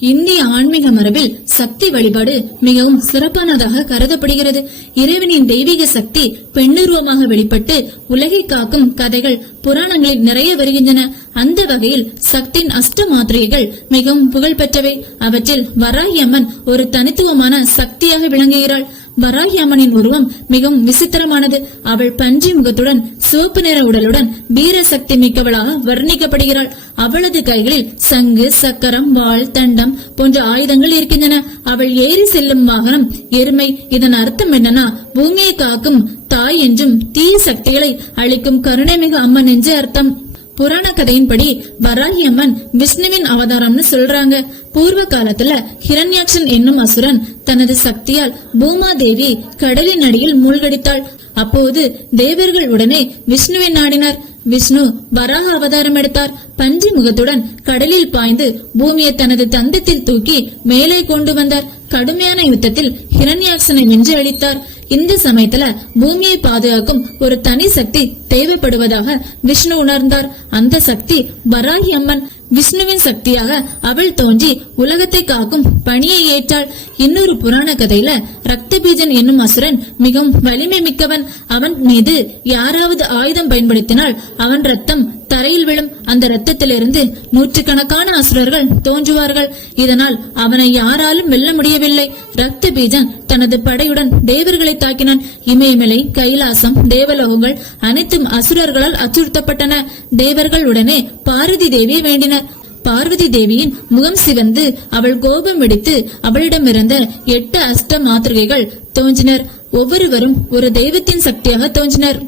இந்திய ஆன்மீக மரபில் சக்தி வழிபாடு மிகவும் சிறப்பானதாக கருதப்படுகிறது. இறைவனின் தெய்வீக சக்தி பெண்ணுருவமாக வெளிப்பட்டு உலகை காக்கும் கதைகள் புராணங்களில் நிறைய வருகின்றன. அந்த வகையில் சக்தியின் அஷ்ட மாத்திரைகள் மிகவும் புகழ்பெற்றவை. அவற்றில் வராகி அம்மன் ஒரு தனித்துவமான சக்தியாக விளங்குகிறாள். வராகி அம்மனின் உருவம் மிகவும் விசித்திரமானது. அவள் பன்றி முகத்துடன் சிவப்பு நிற உடலுடன் வீர சக்தி மிக்கவளாக வர்ணிக்கப்படுகிறாள். அவளது கைகளில் சங்கு சக்கரம் வாள் தண்டம் போன்ற ஆயுதங்கள் இருக்கின்றன. அவள் ஏறி செல்லும் வாகனம் எருமை. இதன் அர்த்தம் என்னன்னா பூமியை காக்கும் தாய் என்றும் தீய சக்திகளை அளிக்கும் கருணைமிகு அம்மன் என்று அர்த்தம். புராண கதையின்படி வராகி அம்மன் விஷ்ணுவின் அவதாரம்னு சொல்றாங்க. பூர்வ காலத்துல ஹிரண்யாட்சன் என்னும் அசுரன் தனது சக்தியால் பூமாதேவி கடலின் அடியில் மூழ்கடித்தாள். அப்போது தேவர்கள் உடனே விஷ்ணுவை நாடினார். விஷ்ணு வராக அவதாரம் எடுத்தார். பஞ்சி முகத்துடன் கடலில் பாய்ந்து பூமியை தனது தந்தத்தில் தூக்கி மேலே கொண்டு வந்தார். கடுமையான யுத்தத்தில் ஹிரண்யாக்ஷனை வென்று அளித்தார் இந்த சமயத்துல பூமியை பாதுகாக்கும் ஒரு தனி சக்தி தேவைப்படுவதாக விஷ்ணு உணர்ந்தார். அந்த சக்தி வராகி அம்மன் விஷ்ணுவின் சக்தியாக அவள் தோன்றி உலகத்தை காக்கும் பணியை ஏற்றாள். இன்னொரு புராண கதையில ரக்த பீஜன் என்னும் அசுரன் மிகவும் வலிமை மிக்கவன். அவன் மீது யாராவது ஆயுதம் பயன்படுத்தினால் அவன் ரத்தம் தரையில் விழும். அந்த ரத்தத்திலிருந்து நூற்றுக்கணக்கான அசுரர்கள் தோன்றுவார்கள். இதனால் அவனை யாராலும் வெல்ல முடியவில்லை. ரத்த பீஜன் தனது படையுடன் தேவர்களை தாக்கினான் இமயமலை கைலாசம் தேவலோகங்கள் அனைத்தும் அசுரர்களால் அச்சுறுத்தப்பட்டன. தேவர்கள் உடனே பார்வதி தேவியை வேண்டினர். பார்வதி தேவியின் முகம் சிவந்து அவள் கோபம் வெடித்து அவளிடமிருந்த எட்டு அஷ்ட மாத்திரைகள் தோன்றினர். ஒவ்வொருவரும் ஒரு தெய்வத்தின் சக்தியாக தோன்றினர்.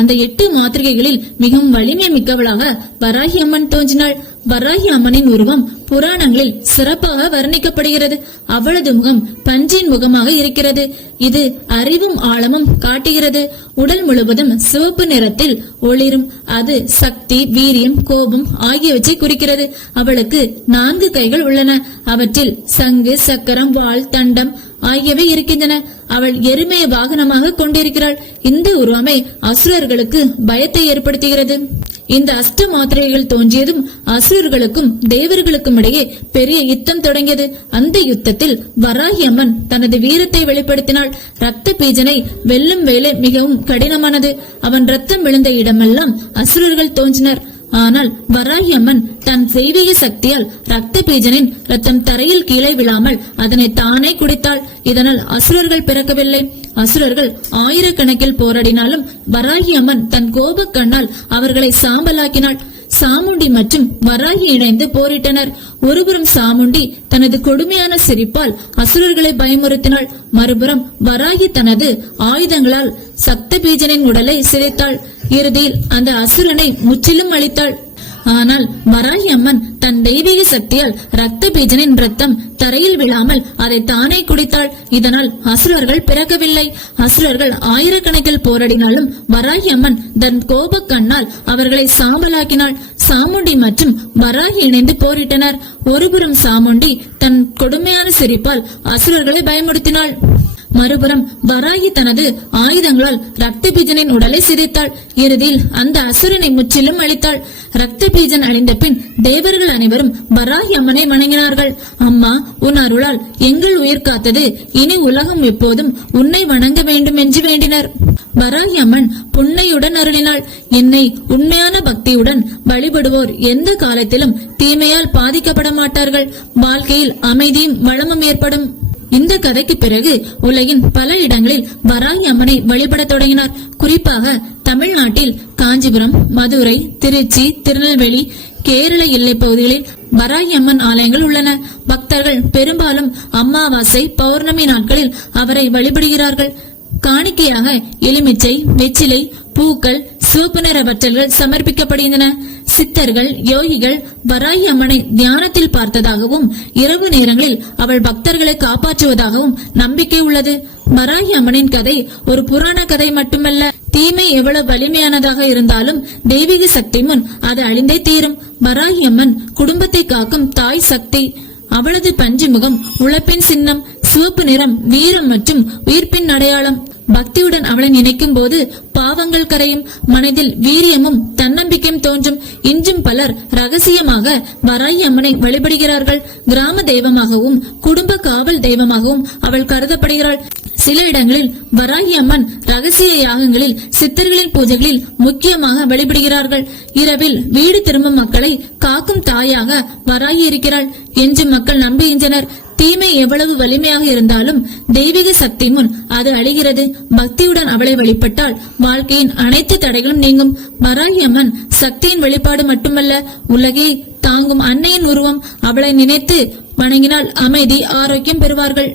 அந்த எட்டு மாத்திரிகைகளில் மிகவும் வலிமை மிக்கவளாக வராகி அம்மன் தோன்றினாள். வராகி அம்மனின் உருவம் புராணங்களில் சிறப்பாக வர்ணிக்கப்படுகிறது. அவளது முகம் பஞ்சின் முகமாக இருக்கிறது. இது அறிவும் ஆழமும் காட்டுகிறது. உடல் முழுவதும் சிவப்பு நிறத்தில் ஒளிரும். அது சக்தி வீரியம் கோபம் ஆகியவற்றை குறிக்கிறது. அவளுக்கு நான்கு கைகள் உள்ளன. அவற்றில் சங்கு சக்கரம் வாள் தண்டம் ஆகியவை இருக்கின்றன. அவள் எருமையை வாகனமாக கொண்டிருக்கிறாள். இந்த உருவமை அசுரர்களுக்கு பயத்தை ஏற்படுத்துகிறது. இந்த அஷ்ட மாத்திரைகள் தோன்றியதும் அசுரர்களுக்கும் தேவர்களுக்கும் இடையே பெரிய யுத்தம் தொடங்கியது. அந்த யுத்தத்தில் வராகி அம்மன் தனது வீரத்தை வெளிப்படுத்தினாள். ரத்த பீஜனை வெல்லும் வேலை மிகவும் கடினமானது. அவன் ரத்தம் விழுந்த இடமெல்லாம் அசுரர்கள் தோன்றினர். ஆனால் வராகி அம்மன் தன் தெய்வீக சக்தியால் ரத்த பீஜனின் ரத்தம் தரையில் கீழே விழாமல் அதனை தானே குடித்தாள். இதனால் அசுரர்கள் பிறக்கவில்லை. அசுரர்கள் ஆயிரக்கணக்கில் போராடினாலும் வராகி அம்மன் தன் கோப கண்ணால் அவர்களை சாம்பலாக்கினாள். சாமுண்டி மற்றும் வராகி இணைந்து போரிட்டனர். ஒருபுறம் சாமுண்டி தனது கொடுமையான சிரிப்பால் அசுரர்களை பயமுறுத்தினாள். மறுபுறம் வராகி தனது ஆயுதங்களால் சக்த பீஜனின் உடலை சிதைத்தாள். இறுதியில் அந்த அசுரனை முற்றிலும் அழித்தாள். ஆனால் வராகி அம்மன் தன் தெய்வீக சக்தியால் ரத்த பீஜனின் ரத்தம் தரையில் விழாமல் அதை தானே குடித்தாள். இதனால் அசுரர்கள் பிறக்கவில்லை. அசுரர்கள் ஆயிரக்கணக்கில் போராடினாலும் வராகி அம்மன் தன் கோப கண்ணால் அவர்களை சாம்பலாக்கினாள். சாமுண்டி மற்றும் வராகி இணைந்து போரிட்டனர். ஒருபுறம் சாமுண்டி தன் கொடுமையான சிரிப்பால் அசுரர்களை பயமுறுத்தினாள். மறுபுறம் வராகி தனது ஆயுதங்களால் ரத்த பீஜனின் உடலை சிதைத்தாள். இறுதியில் அந்த அசுரனை முற்றிலும் அழித்தாள். ரத்த பீஜன் அழிந்த பின் தேவர்கள் அனைவரும் வராகி அம்மனை வணங்கினார்கள். அம்மா உன் அருளால் எங்கள் உயிர் காத்தது இனி உலகம் எப்போதும் உன்னை வணங்க வேண்டும் என்று வேண்டினர். வராகி அம்மன் புன்னையுடன் அருளினாள். என்னை உண்மையான பக்தியுடன் வழிபடுவோர் எந்த காலத்திலும் தீமையால் பாதிக்கப்பட மாட்டார்கள். வாழ்க்கையில் அமைதியும் வளமும் ஏற்படும். இந்த கதைக்கு பிறகு உலகின் பல இடங்களில் வராகி அம்மனை வழிபடத் தொடங்கினார். குறிப்பாக தமிழ்நாட்டில் காஞ்சிபுரம் மதுரை திருச்சி திருநெல்வேலி கேரள எல்லை பகுதிகளில் வராகி அம்மன் ஆலயங்கள் உள்ளன. பக்தர்கள் பெரும்பாலும் அமாவாசை பௌர்ணமி நாட்களில் அவரை வழிபடுகிறார்கள். காணிக்கையாக எலுமிச்சை வெச்சிலை பூக்கள் சிவப்பு நிற வற்றல்கள் சமர்ப்பிக்கப்படுகின்றன. சித்தர்கள் யோகிகள் வராய் அம்மனை தியானத்தில் பார்த்ததாகவும் இரவு நேரங்களில் அவள் பக்தர்களை காப்பாற்றுவதாகவும் நம்பிக்கை உள்ளது. வராய் அம்மனின் கதை ஒரு புராண கதை மட்டுமல்ல. தீமை எவ்வளவு வலிமையானதாக இருந்தாலும் தெய்வீக சக்தி முன் அது அழிந்தே தீரும். வராய் அம்மன் குடும்பத்தை காக்கும் தாய் சக்தி. அவளது பஞ்சுமுகம் உழைப்பின் சின்னம் சிவப்பு நிறம் வீரம் மற்றும் உயிர்ப்பின் அடையாளம். பக்தியுடன் அவளை நினைக்கும் போது பாவங்கள் கரையும் மனதில் வீரியமும் தன்னம்பிக்கையும் தோன்றும். இன்றும் பலர் ரகசியமாக வராயி அம்மனை வழிபடுகிறார்கள். கிராம தெய்வமாகவும் குடும்ப காவல் தெய்வமாகவும் அவள் கருதப்படுகிறாள். சில இடங்களில் வராகி அம்மன் ரகசிய யாகங்களில் சித்தர்களின் பூஜைகளில் முக்கியமாக வழிபடுகிறார்கள். இரவில் வீடு திரும்பும் மக்களை காக்கும் தாயாக வராகி இருக்கிறாள். என்று மக்கள் நம்புகின்றனர். தீமை எவ்வளவு வலிமையாக இருந்தாலும் தெய்வீக சக்தி முன் அது அழிகிறது. பக்தியுடன் அவளை வழிபட்டால் வாழ்க்கையின் அனைத்து தடைகளும் நீங்கும். வராகி அம்மன் சக்தியின் வெளிப்பாடு மட்டுமல்ல உலகே தாங்கும் அன்னையின் உருவம் அவளை நினைத்து வணங்கினால் அமைதி ஆரோக்கியம் பெறுவார்கள்.